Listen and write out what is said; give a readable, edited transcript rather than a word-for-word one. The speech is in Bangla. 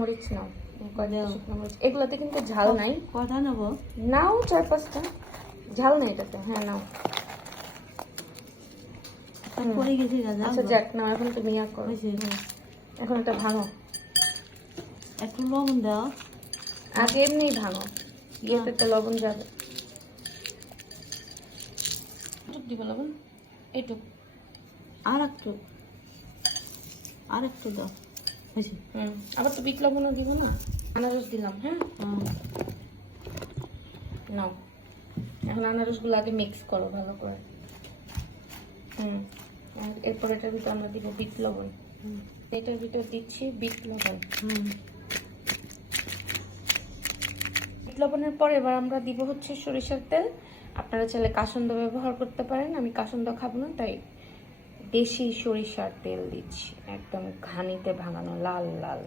মরিচ নাও, কয়টা শুকনো মরিচ। এগুলোতে কিন্তু ঝাল নাই। কয়টা নেবো? নাও 4-5টা, ঝাল নাই এটাতে। হ্যাঁ নাও। পরে গেছি আচ্ছা যাক, নাও এখন তুমি ইয়া করো। এখন এটা ভাঙো, একটু লবণ দাও। আগে এমনি ভাঙো, ইয়েতে তো লবণ যাবে। একটু দিব লবণ, এইটুকু। আর একটু দাও। হয়েছে। আবার তো বিট লবণও দিব না, আনারস দিলাম। হ্যাঁ নাও, এখন আনারসগুলো আগে মিক্স করো ভালো করে। এরপর এটার ভিতর আমরা দিব বিট লবণ। এটার ভিতর দিচ্ছি বিট লবণ। বিট লবণের পর এবার আমরা দিব হচ্ছে সরিষার তেল। আপনারা চাইলে কাসন্দ ব্যবহার করতে পারেন, আমি কাসন্দ খাবো না তাই দেশি সরিষার তেল দিচ্ছি, একদম ঘানিতে ভাঙানো লাল লাল।